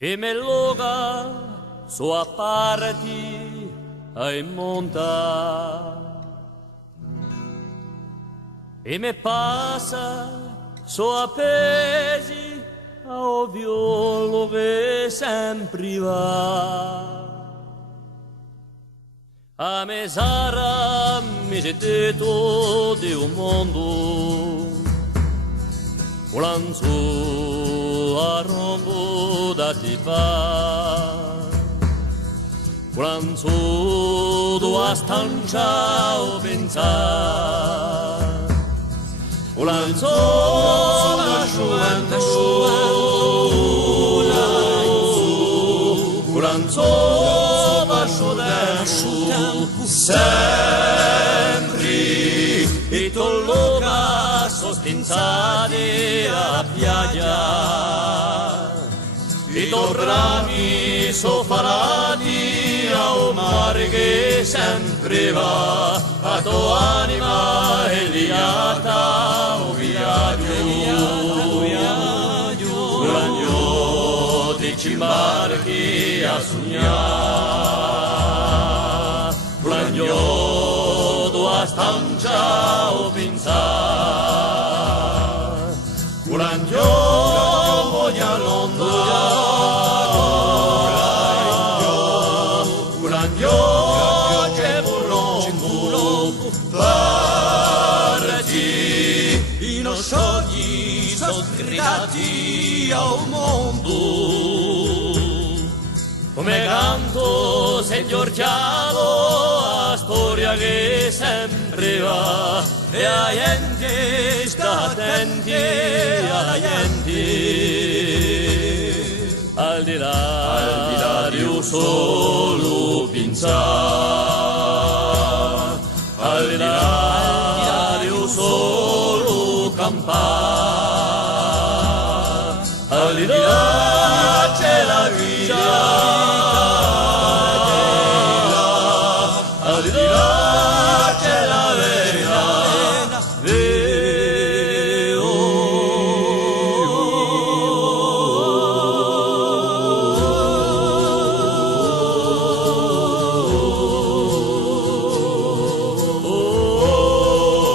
E me loga sua parti ai monta e me passa sua pesi ao violo che sempre va a mesara mi detto di un mondo Ulanzu a rombo da ti fa Ulanzu do a stancia o pensar Ulanzu la shuantu Ulanzu va shudantu sempre e tolloga sostinzade a piaggia e dobrami sofarati ao mare che sempre va a tua anima e liata o viaggio di cimbarchi a sognare Plagno a stancia o pensar Plagno voglia Plagno che vorrò parti I nostri sono gridati al mondo come canto se ti orchiavo a storia che sempre va e la gente sta attenti alla gente al di là di un solo pensare al di là di un solo campare al di là c'è la vita al di là c'è la verità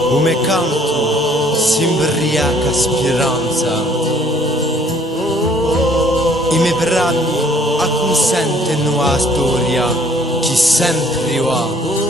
come canto si imbriaca speranza i miei brani acconsente nuova storia che sempre va